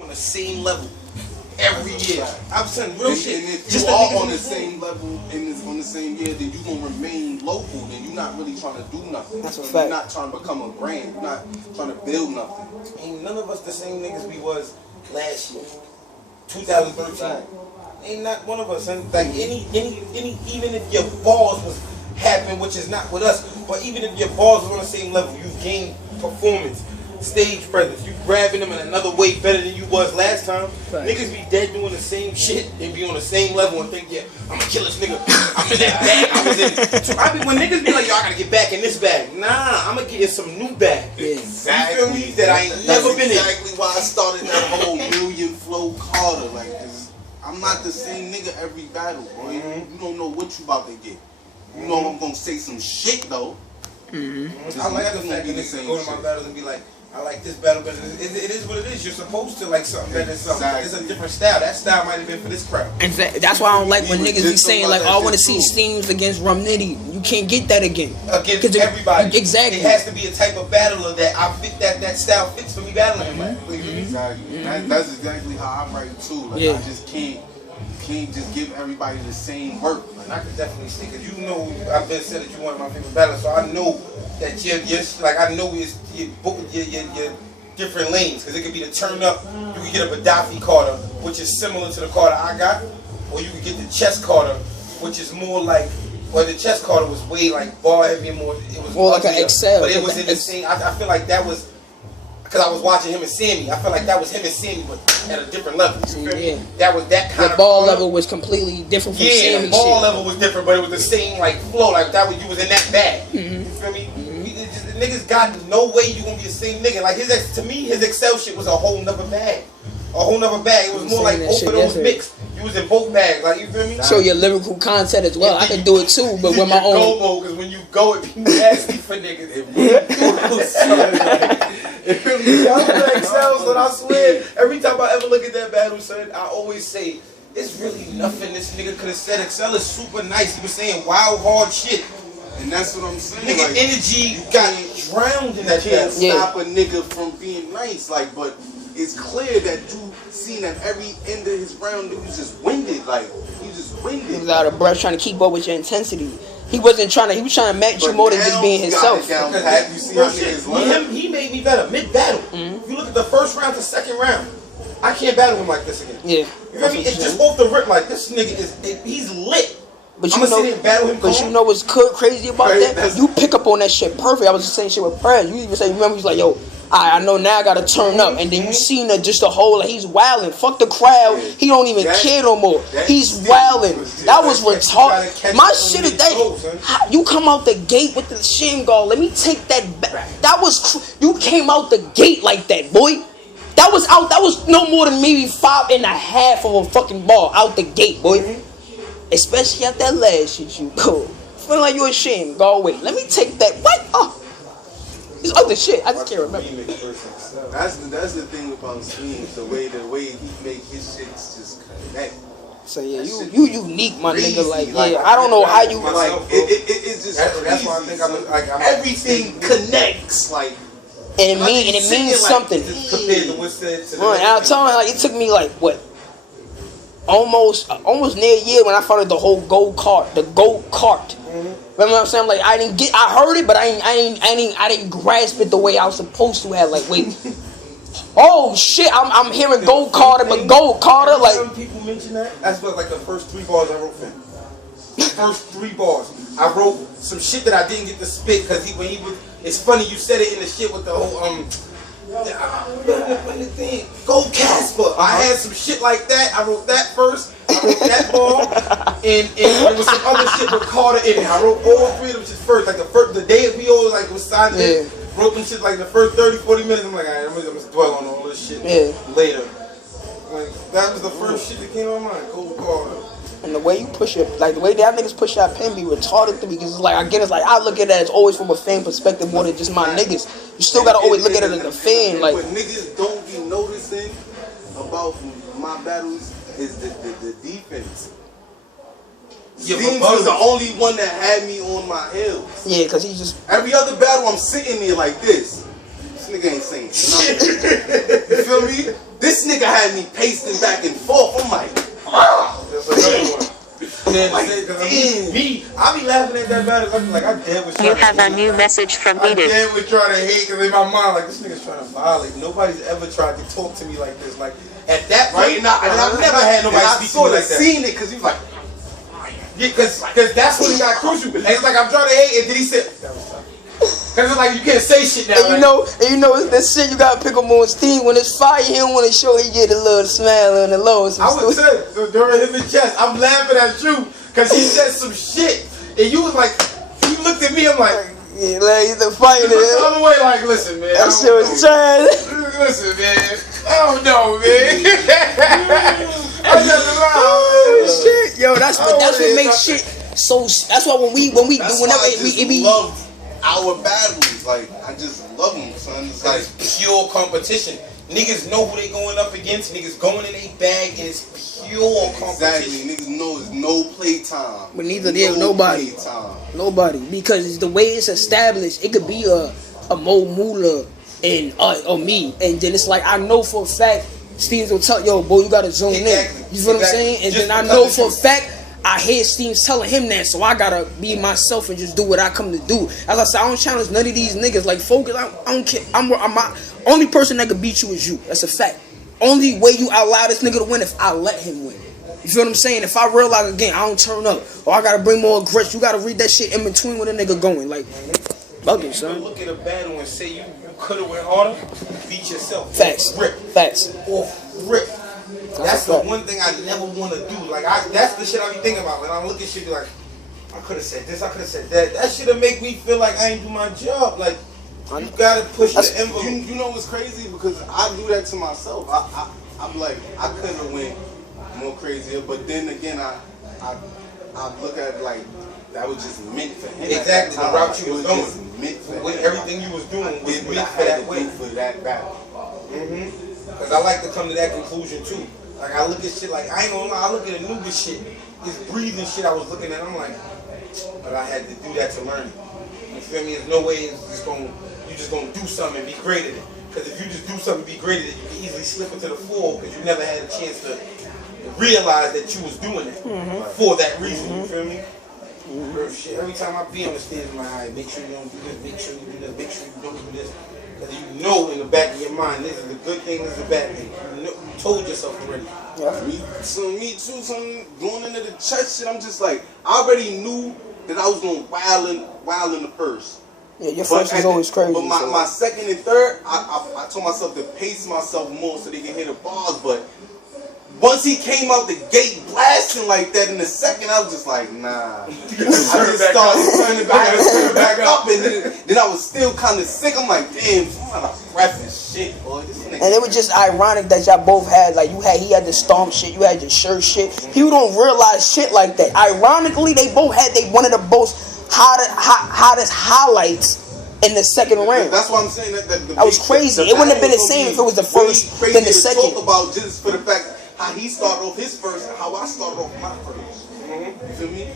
on the same level every year. I'm saying real shit. And if just you are on the same level and it's on the same year, then you gonna remain local. Then you're not really trying to do nothing. That's a You're fact. not trying to become a brand. You're not trying to build nothing. Ain't none of us the same niggas we was last year, 2013. Ain't not one of us. And like any, even if your balls was happening, which is not with us, but even if your balls was on the same level, you gained performance, stage presence, you grabbing them in another way better than you was last time. Right. Niggas be dead doing the same shit and be on the same level and think, yeah, I'm gonna kill this nigga. I'm in that bag. I was in. So when niggas be like, yo, I gotta get back in this bag. Nah, I'm gonna get in some new bag. Exactly. You feel me? That I ain't never been in. Exactly why I started that whole million flow Carter. Like, I'm not the same nigga every battle, boy. You don't know what you about to get. You know I'm gonna say some shit though. I like the fact that niggas go to my battles and be like, I like this battle, but it is what it is. You're supposed to like something that is something. It's a different style. That style might have been for this crowd. Exactly. That's why I don't like when niggas be saying like, oh, I want to see Steams against Rum Nitty. You can't get that again. Against everybody. Exactly. It has to be a type of battler that I fit that style fits for me battling him. Exactly. That's exactly how I write too. Like I just can't just give everybody the same work. Like, I could definitely see, cause you know I've been said that you one of my favorite battlers, so I know that you're like I know it's your different lanes, cause it could be the turn up. You could get a Gaddafi Carter, which is similar to the Carter I got, or you could get the chest Carter, which is more like. Well, the chest Carter was way like bar heavy and more. It was more like an Excel, but it was in the same. I feel like that was. Because I was watching him and Sammy, I felt like that was him and Sammy, but at a different level. You feel me? That was that kind of ball level was completely different from Sammy. Yeah, the ball level was different, but it was the same like flow. Like that was you was in that bag. You feel me? The niggas got no way you gonna be the same nigga. Like to me, his Excel shit was a whole nother bag. A whole nother bag. It was more like both of those mixed. You was in both bags, like you feel me? Show your lyrical content as well. I can do it too, but with my own. Go mode, because when you go, it be nasty for niggas. It really is. I look at Excel, son. I swear, every time I ever look at that battle, son, I always say, it's really nothing this nigga could have said. Excel is super nice. He was saying wild, hard shit. And that's what I'm saying. Nigga, like, energy got drowned in that can't battle. stop a nigga from being nice. Like, but it's clear that you seen at every end of his round, he was just winded. Like, he was just winded. He was out of breath trying to keep up with your intensity. He wasn't trying to. He was trying to match you more than just being himself. You see how niggas learn? He made me better mid-battle. If you look at the first round to second round, I can't battle him like this again. Yeah. You feel me? It's just off the rip. Like this nigga he's lit. But I'm you gonna sit here and battle him. But you know what's crazy about that? You pick up on that shit perfect. I was just saying shit with Prez. You even say, remember, he's like, yo, I know now I gotta turn up. And then you seen just the whole, like, he's wilding. Fuck the crowd. He don't even care no more. He's wilding. That was retarded. My shit is that you come out the gate with the shin guard. Let me take that back. That was you came out the gate like that, boy. That was no more than maybe 5.5 of a fucking ball out the gate, boy. Especially at that last shit you pulled. Feeling like you ashamed. Go away. Let me take that. What? Oh. It's other shit. I just can't remember. That's the thing about Steam. The way he make his shit just connect. So yeah, you unique, my nigga. Like yeah, I don't know how you like it's just that's why I think I'm everything connects like. And it means something. Compared to what's said to I'll tell you, like it took me like what? Almost near a year when I found out the whole the go-kart. Remember what I'm saying? Like I heard it, but I didn't grasp it the way I was supposed to have. Like wait, oh shit, I'm hearing go-karter, but go-karter like. Some people mention that. That's what like the first 3 bars I wrote for him. The first 3 bars, I wrote some shit that I didn't get to spit because when he was. It's funny you said it in the shit with the whole Go Casper. I had some shit like that. I wrote that first. I wrote that bar, and there was some other shit with Carter in it. I wrote all 3 of them shit first. Like the day that we all like was signed in. Wrote them shit like the first 30-40 minutes. I'm like, alright, I'm gonna dwell on all this shit later. Like that was the first shit that came to my mind. Go Carter. And the way you push it, like the way that niggas push that pen be retarded to me, because it's like, again, it's like, I look at it as always from a fan perspective more than just my niggas. You still gotta always look at it as a fan, like. What niggas don't be noticing about my battles is the defense. Steams was the only one that had me on my heels. Yeah, because he's just. Every other battle, I'm sitting there like this. nigga ain't saying nothing. You feel me? This nigga had me pacing back and forth. I'm like, That's another one. I be laughing at that battle. I'm like, I dead with trying You to have a hate. new message from I Edith. dead with trying to hate because in my mind, like, this nigga's trying to violate. Nobody's ever tried to talk to me like this. Like, at that point, and I've never had nobody speak to me like that. I seen it because he was like, Yeah, cause that's when it got crucial. And it's like I'm trying to hate, and then he said, cause it's like you can't say shit now. And you know, it's that shit you gotta pick up on steam. When it's fire, he don't want to show he get a little smile on the low. I would say so during his chest, I'm laughing at you cause he said some shit, and you was like, you looked at me, I'm like, yeah, like he's the fire. you looked the other way, like, listen, man. That shit was trash. Listen, man. I don't know, man. Oh shit, yo, that's what makes shit so. That's why when we do whenever we love our battles, like I just love them, son. It's like pure competition. Niggas know who they going up against. Niggas going in their bag, and it's pure competition. exactly. Niggas know it's no playtime. But neither there, nobody. Playtime. Nobody, because the way it's established, it could be a Mo Moolah and or me, and then it's like I know for a fact Steve will tell yo, boy, you gotta zone Exactly. in. You feel what I'm saying? And Just then I know for a fact I hear Steve telling him that, so I gotta be myself and just do what I come to do. As I said, I don't challenge none of these niggas. Like focus, I don't care. I'm my only person that can beat you is you. That's a fact. Only way you allow this nigga to win if I let him win. You feel what I'm saying? If I realize again I don't turn up or I gotta bring more aggression, you gotta read that shit in between when a nigga going. Like, bugging, son. Look at a battle and say you could have went harder. Beat yourself. Facts. Rip. Facts. Off rip. That's a the fact. one thing I never want to do. Like that's the shit I be thinking about when I look at shit. Be like, I could have said this. I could have said that. That shit'll make me feel like I ain't do my job. Like you gotta push the envelope. You know what's crazy? Because I do that to myself. I'm like, I could have went more crazier, but then again, I look at it like that was just meant for him. Exactly, the route you was going. Just meant for With him. everything you was doing was Did what meant I for had that to way. do for that battle. Because I like to come to that conclusion too. Like I look at shit like I ain't gonna lie. I look at Anubis shit, his breathing shit. I was looking at. I'm like, but I had to do that to learn it. You feel me? There's no way you just gonna do something and be great at it. Because if you just do something and be great at it, you can easily slip into the fall because you never had a chance to realize that you was doing it for that reason. You feel me? Real shit. Every time I be on the stage, I'm like, all right, make sure you don't do this, make sure you do this, make sure you don't do this. Because you know in the back of your mind, this is a good thing, this is a bad thing. You told yourself already. Yeah. Me too. Going into the church shit, I'm just like, I already knew that I was going wild in the first. Yeah, your first is always crazy. But my second and third, I told myself to pace myself more so they can hit the bars. But once he came out the gate blasting like that in the second, I was just like, nah. I just started turning back up, and then I was still kind of sick. I'm like, damn, I'm not rapping shit, boy. This nigga. And it was just ironic that y'all both had, like, he had the Storm shit, you had your shirt shit. People don't realize shit like that. Ironically, they both had one of the most hottest highlights in the second round. That's why I'm saying that was crazy. It wouldn't have been the same if it was the first than the second. Talk about just for the fact how he started off his first and how I started off my first. You feel me?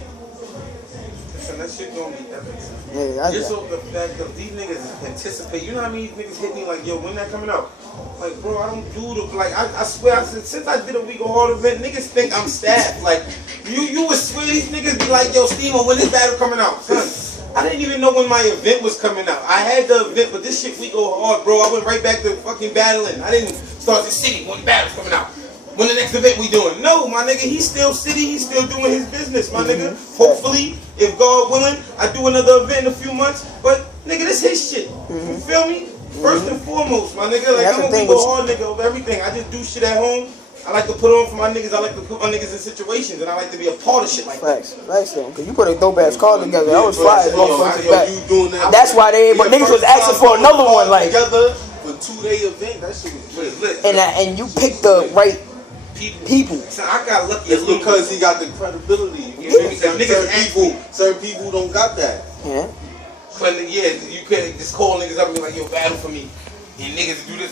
Listen, that shit gonna be epic. Yeah, Just so the fact that these niggas anticipate, you know how many niggas hit me like, yo, when that coming out? Like, bro, I don't do the, like, I swear, since I did a WEGOHARD event, niggas think I'm staffed. Like, you would swear these niggas be like, yo, Steamo, when this battle coming out? Son, I didn't even know when my event was coming out. I had the event, but this shit WEGOHARD, bro. I went right back to fucking battling. I didn't start the city when the battle's coming out. When the next event we doing? No, my nigga, he's still city, he's still doing his business, my nigga. Hopefully, if God willing, I do another event in a few months. But nigga, this his shit. You feel me? First and foremost, my nigga. Like I'm a WEGOHARD nigga of everything. I just do shit at home. I like to put on for my niggas. I like to put my niggas in situations, and I like to be a part of shit like that. Facts though, cause you put a dope ass card together. That was fire. That's why but niggas was asking for another one, like together for 2-day event. That shit was lit. And you picked the right people. So I got lucky. It's because he got the credibility. Certain people don't got that. Yeah. But yeah, you can't just call niggas up and be like, yo, battle for me. And niggas do this.